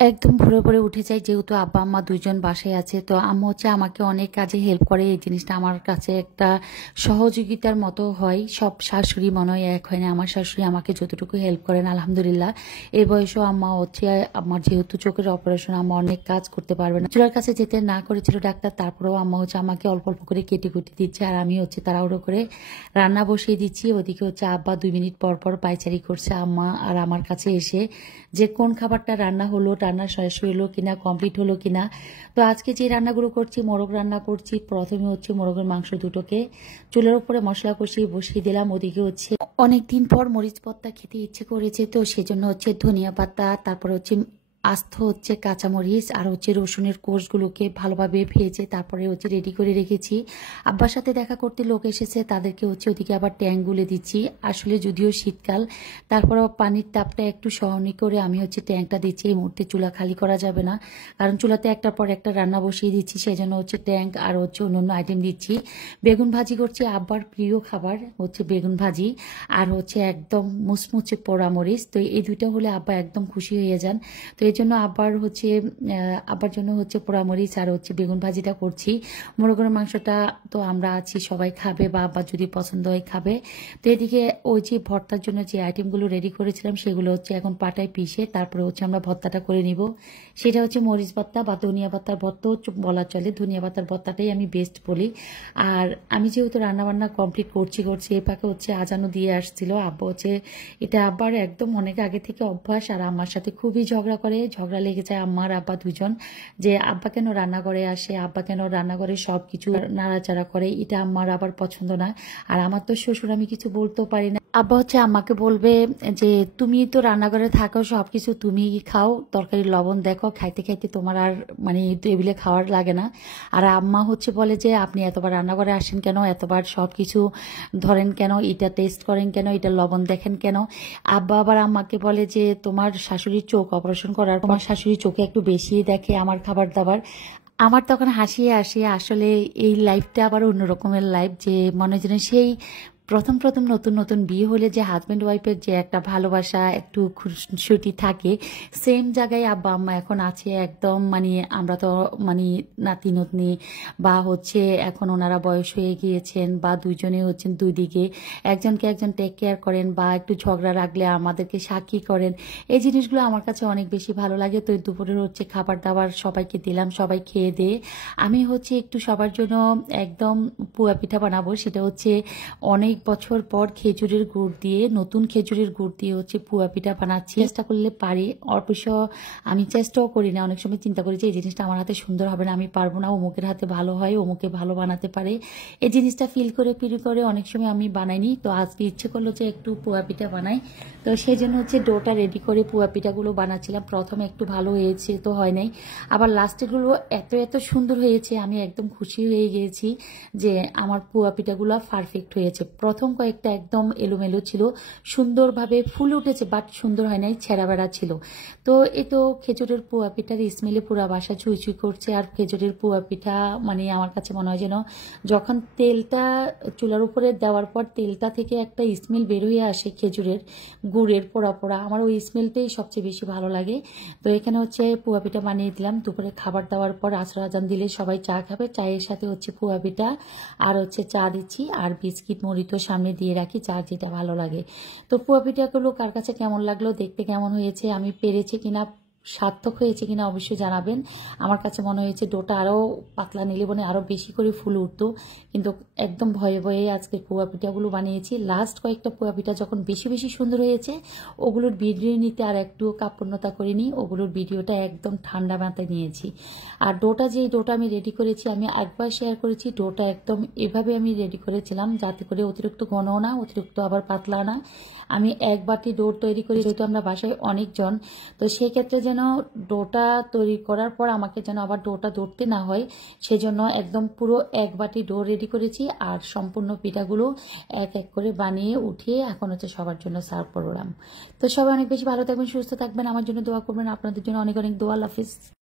একদম ভোরে ভোরে উঠে যাই, যেহেতু আব্বা আম্মা দুইজন বাসায় আছে। তো আম্মু হচ্ছে আমাকে অনেক কাজে হেল্প করে। এই জিনিসটা আমার কাছে একটা সহযোগিতার মতো হয়। সব শাশুড়ি মনে হয় এক হয় না। আমার শাশুড়ি আমাকে যতটুকু হেল্প করেন আলহামদুলিল্লাহ। এই বয়সেও আম্মা হচ্ছে, আমার যেহেতু চোখের অপারেশন, আম্মা অনেক কাজ করতে পারবে না। চুলার কাছে যেতে না করেছিল ডাক্তার, তারপরেও আম্মা হচ্ছে আমাকে অল্প অল্প করে কেটে কুটে দিচ্ছে, আর আমি হচ্ছে তাড়াহুড়ো করে রান্না বসিয়ে দিচ্ছি। ওদিকে হচ্ছে আব্বা 2 মিনিট পর পর পায়চারি করছে আম্মা আর আমার কাছে এসে, যে কোন খাবারটা রান্না হলো, রান্না শেষ হলো কিনা, কমপ্লিট হলো কিনা। তো আজকে যে রান্নাগুলো করছি, মোরগ রান্না করছি। প্রথমে হচ্ছে মোরগের মাংস দুটোকে চুলার উপরে মশলা কষিয়ে বসিয়ে দিলাম। ওদিকে হচ্ছে অনেকদিন পর মরিচ ভর্তা খেতে ইচ্ছে করেছে, তো সেজন্য হচ্ছে ধনিয়া পাতা, তারপরে হচ্ছে আস্ত হচ্ছে কাঁচামরিচ আর হচ্ছে রসুনের কোষগুলোকে ভালোভাবে ভেজে তারপরে হচ্ছে রেডি করে রেখেছি। আব্বার সাথে দেখা করতে লোক এসেছে, তাদেরকে হচ্ছে ওদিকে আবার ট্যাঙ্ক গুলে দিচ্ছি। আসলে যদিও শীতকাল, তারপরেও পানির তাপটা একটু সহনীয় করে আমি হচ্ছে ট্যাঙ্কটা দিচ্ছি। এই মুহূর্তে চুলা খালি করা যাবে না, কারণ চুলাতে একটার পর একটা রান্না বসিয়ে দিচ্ছি, সেই জন্য হচ্ছে ট্যাঙ্ক আর হচ্ছে অন্যান্য আইটেম দিচ্ছি। বেগুন ভাজি করছি, আব্বার প্রিয় খাবার হচ্ছে বেগুন ভাজি, আর হচ্ছে একদম মুচমুচে পোড়া মরিচ। তো এই দুইটা হলে আব্বা একদম খুশি হয়ে যান। তো এই জন্য আব্বার জন্য হচ্ছে পোড়ামরিচ আর হচ্ছে বেগুন ভাজিটা করছি। মোরগের মাংসটা তো আমরা আছি, সবাই খাবে বা আব্বার যদি পছন্দ হয় খাবে। তো এদিকে ওই যে ভর্তার জন্য যে আইটেমগুলো রেডি করেছিলাম সেগুলো হচ্ছে এখন পাটায় পিষে তারপরে হচ্ছে আমরা ভর্তাটা করে নিব। সেটা হচ্ছে মরিচ ভর্তা বা ধনিয়া পাতার ভর্তাও বলা চলে, ধনিয়া পাতার ভর্তাটাই আমি বেস্ট বলি। আর আমি যেহেতু রান্নাবান্না কমপ্লিট করছি এই ফাঁকে হচ্ছে আজানও দিয়ে আসছিল। আব্বা হচ্ছে, এটা আব্বার একদম অনেক আগে থেকে অভ্যাস, আর আমার সাথে খুবই ঝগড়া লেগে যায় আমার আব্বা দুজন, যে আব্বা কেন রান্নাঘরে আসে, আব্বা কেন রান্নাঘরে সবকিছু নাড়াচাড়া করে, এটা আমার আবার পছন্দ না। আর আমার তো শ্বশুর, আমি কিছু বলতেও পারি না। আব্বা হচ্ছে আমাকে বলবে যে তুমি তো রান্নাঘরে থাকো, সবকিছু তুমি খাও, তরকারি লবণ দেখো, খাইতে খাইতে তোমার আর মানে টেবিলে খাওয়ার লাগে না। আর আম্মা হচ্ছে বলে যে আপনি এতবার রান্নাঘরে আসেন কেন, এতবার সবকিছু ধরেন কেন, এটা টেস্ট করেন কেন, এটা লবণ দেখেন কেন। আব্বা আবার আম্মাকে বলে যে তোমার শাশুড়ির চোখ অপারেশন করার, তোমার শাশুড়ির চোখে একটু বেশি দেখে আমার খাবার দাবার। আমার তখন হাসিয়ে আসে। আসলে এই লাইফটা আবার অন্য রকমের লাইফ, যে মনে হয় যেন সেই প্রথম প্রথম নতুন নতুন বিয়ে হলে যে হাজব্যান্ড ওয়াইফের যে একটা ভালোবাসা, একটু খুনসুটি থাকে, সেম জায়গায় আব্বা আম্মা এখন আছে একদম। মানে আমরা তো মানে নাতি নাতনি বা হচ্ছে এখন ওনারা বয়স হয়ে গিয়েছেন, বা দুইজনে হচ্ছেন দুই দিকে, একজনকে একজন টেক কেয়ার করেন, বা একটু ঝগড়া রাখলে আমাদেরকে সাক্ষী করেন। এই জিনিসগুলো আমার কাছে অনেক বেশি ভালো লাগে। তো দুপুরের হচ্ছে খাবার দাবার সবাইকে দিলাম, সবাই খেয়ে দিয়ে আমি হচ্ছে একটু সবার জন্য একদম পুয়া পিঠা বানাবো। সেটা হচ্ছে অনেক বছর পর খেজুরের গুড় দিয়ে, নতুন খেজুরের গুড় দিয়ে হচ্ছে পুয়া পিঠা বানাচ্ছি। চেষ্টা করলে পারি, অবশ্য আমি চেষ্টাও করি না, অনেক সময় চিন্তা করি যে এই জিনিসটা আমার হাতে সুন্দর হবে না, আমি পারবো না, অমুকের হাতে ভালো হয়, অমুকে ভালো বানাতে পারে। এই জিনিসটা ফিল করে অনেক সময় আমি বানাইনি। তো আজকে ইচ্ছে করলো যে একটু পুয়া পিঠা বানাই। তো সেই জন্য হচ্ছে ডোটা রেডি করে পুয়া পিঠাগুলো বানাচ্ছিলাম। প্রথমে একটু ভালো হয়েছে, তো হয় নাই, আবার লাস্টেরগুলো এত এত সুন্দর হয়েছে, আমি একদম খুশি হয়ে গিয়েছি যে আমার পুয়া পিঠাগুলো পারফেক্ট হয়েছে। প্রথম কয়েকটা একদম এলোমেলো ছিল, সুন্দরভাবে ফুল উঠেছে বাট সুন্দর হয় নাই, ছেঁড়া বেড়া ছিল। তো এই তো খেজুরের পুয়া পিঠার স্মেলে পুরা বাসা চুইচুই করছে। আর খেজুরের পুয়া পিঠা মানে আমার কাছে মনে হয় যেন যখন তেলটা চুলার উপরে দেওয়ার পর তেলটা থেকে একটা স্মেল বের হয়ে আসে খেজুরের গুড়ের পোড়া পোড়া, আমার ওই স্মেলটাই সবচেয়ে বেশি ভালো লাগে। তো এখানে হচ্ছে পুয়া পিঠা বানিয়ে দিলাম। দুপুরে খাবার দাওয়ার পর আসর আজান দিলে সবাই চা খাবে, চায়ের সাথে হচ্ছে পুয়া পিঠা আর হচ্ছে চা দিচ্ছি, আর বিস্কিট মুড়ি তো সামনে দিয়ে রাখি, যার যেটা ভালো লাগে। তো পুয়া পিঠাগুলো কার কাছে কেমন লাগলো, দেখতে কেমন হয়েছে, আমি পেরেছি কিনা, সার্থক হয়েছে কিনা অবশ্যই জানাবেন। আমার কাছে মনে হয়েছে ডোটা আরও পাতলা নিলে মানে আরও বেশি করে ফুল উঠতো, কিন্তু একদম ভয়ে ভয়ে আজকে পুয়া পিঠাগুলো বানিয়েছি। লাস্ট কয়েকটা পুয়া পিঠা যখন বেশি বেশি সুন্দর হয়েছে, ওগুলোর ভিডিও নিতে আর একটু কার্পণ্যতা করিনি, ওগুলোর ভিডিওটা একদম ঠান্ডা মাথায় নিয়েছি। আর ডোটা আমি রেডি করেছি, আমি একবার শেয়ার করেছি, ডোটা একদম এভাবে আমি রেডি করেছিলাম যাতে করে অতিরিক্ত ঘনও না, অতিরিক্ত আবার পাতলা না। আমি এক বাটি ডো তৈরি করি, যেহেতু আমরা বাসায় অনেকজন, তো সেই ক্ষেত্রে যেন ডোটা তৈরি করার পর আমাকে যেন আবার ডোটা ধরতে না হয়, সেজন্য একদম পুরো এক বাটি ডো রেডি করেছি। আর সম্পূর্ণ পিঠাগুলো এক এক করে বানিয়ে উঠিয়ে এখন হচ্ছে সবার জন্য সার্ভ করলাম। তো সবাই অনেক বেশি ভালো থাকবেন, সুস্থ থাকবেন, আমার জন্য দোয়া করবেন, আপনাদের জন্য অনেক অনেক দোয়া। আল্লাহ হাফিজ।